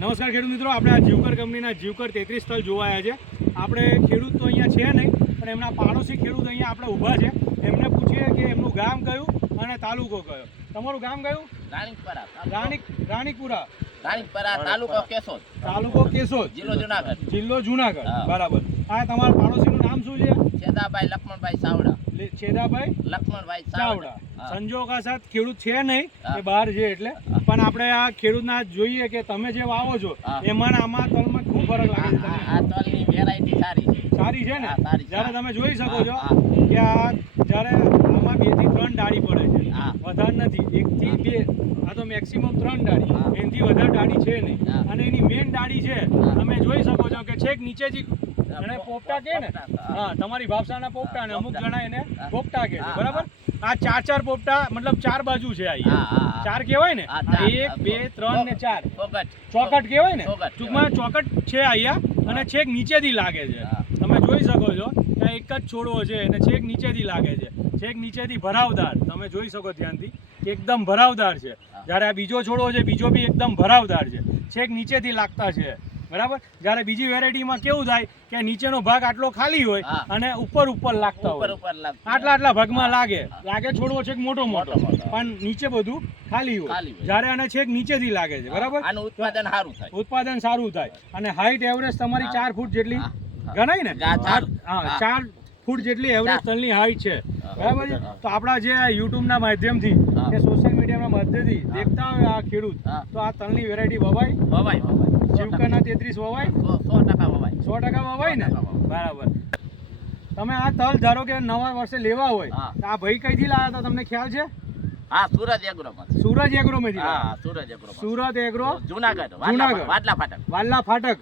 નમસ્કાર ખેડૂત મિત્રો, આપણે આ જીવકર કંપનીના જીવકર 33 તલ જોવા આવ્યા છે. આપણે ખેડૂત તો અહીંયા છે નહીં, પણ એમના પાડોશી ખેડૂત અહીંયા આપણે ઊભા છે. એમને પૂછીએ કે એમનું ગામ કયું અને તાલુકો કયો. તમારું ગામ કયું? રાણીપુરા, તાલુકો કેશોદ, જિલ્લો જુનાગઢ. બરાબર. આ તમારા પાડોશીનું નામ શું છે? છેદાભાઈ લક્ષ્મણભાઈ ચાવડા. સંજોગવશાત ખેડૂત છે નહીં, એ બહાર છે એટલે. પણ આપણે આ ખેડૂતના જોઈએ કે તમે જે વાવો છો એમાં આમાં તલમાં ખૂબ ફરક લાગે છે. આ તલની વેરાયટી સારી છે ને? જ્યારે તમે જોઈ શકો છો કે આ જ્યારે આમાં 2 થી 3 ડાળી પડે છે, વધારે નથી. 1 થી 2, આ તો મેક્સિમમ 3 ડાળી, એનાથી વધારે ડાળી છે નહીં. અને એની મેઇન ડાળી છે, તમે જોઈ શકો છો કે છેક નીચેથી અને પોપટા કહે ને, હા, તમારી ભાષાના પોપટા ને અમુક જણા એને પોપટા કહે છે. બરાબર. આ 4 પોપટા, મતલબ 4 બાજુ છે. આ 4 કહેવાય ને, 1 2 3 ને 4 ચોકટ કહેવાય ને. ટૂંકમાં ચોકટ છે અહીંયા, અને છેક નીચેથી લાગે છે. તમે જોઈ શકો છો કે એક જ છોડવો છે અને છેક નીચેથી લાગે છે. છેક નીચેથી ભરાવદાર, તમે જોઈ શકો ધ્યાનથી કે એકદમ ભરાવદાર છે. જ્યારે આ બીજો છોડવો છે, બીજો બી એકદમ ભરાવદાર છે, છેક નીચેથી લાગતા છે. બરાબર. જ્યારે બીજી વેરાયટીમાં કેવું થાય કે નીચેનો ભાગ આટલો ખાલી હોય અને ઉપર લાગતા હોય, આટલા ભાગમાં લાગે છોડવો છેક મોટો પણ નીચે બધું ખાલી હોય. જ્યારે આને છેક નીચેથી લાગે છે. બરાબર. ઉત્પાદન સારું થાય અને હાઈટ એવરેજ તમારી 4 ફૂટ જેટલી ગણાય ને. 4 ફૂટ જેટલી એવરેજ તલની હાઈટ છે. બરાબર છે. તો આપણા જે યુટ્યુબના માધ્યમથી કે સોશિયલ મીડિયાના માધ્યમથી દેખતા હોય આ ખેડૂત, તો આ તલની વેરાયટી વવાય. જીવકરના 33 વવાય, 100% વવાય ને. બરાબર. તમે આ તલ ધારો કે નવા વર્ષે લેવા હોય તો આ ભાઈ કઈથી લાવ્યા હતા, તમને ખ્યાલ છે? સુરત એગ્રો જુનાગઢ, વાડલા ફાટક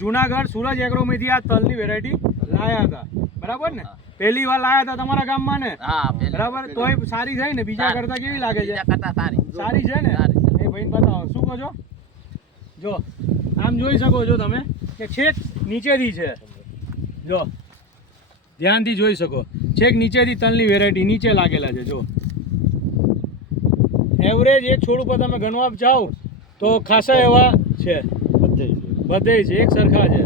જુનાગઢ, સુરજ એગ્રો માંથી આ તલની વેરાયટી લાયા હતા. બરાબર ને? પહેલી વાર લાયા હતા તમારા ગામમાં ને? બરાબર. તોય સારી થઈ ને? બીજા કરતા કેવી લાગે છે? સારી છે ને? એ ભાઈ બતાવો, શું કહો છો? જો આમ જોઈ શકો છો તમે કે છેક નીચેથી છે. જો ધ્યાનથી જોઈ શકો, છેક નીચેથી તલની વેરાયટી નીચે લાગેલા છે. જો એવરેજ એક છોડ ઉપર તમે ગણવા જાઓ તો ખાસા એવા છે, બધે છે એક સરખા છે.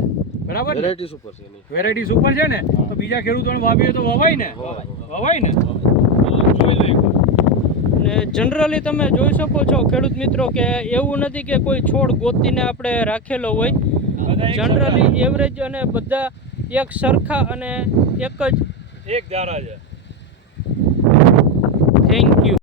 બરાબર. વેરાયટી સુપર છે ને, તો બીજા ખેડૂતોને વાવીએ તો વવાય ને. જોઈ લો. અને જનરલી તમે જોઈ શકો છો ખેડૂત મિત્રો કે એવું નથી કે કોઈ છોડ ગોતીને આપણે રાખેલો હોય. જનરલી એવરેજ અને બધા એક સરખા અને એક ધારા છે. Thank you.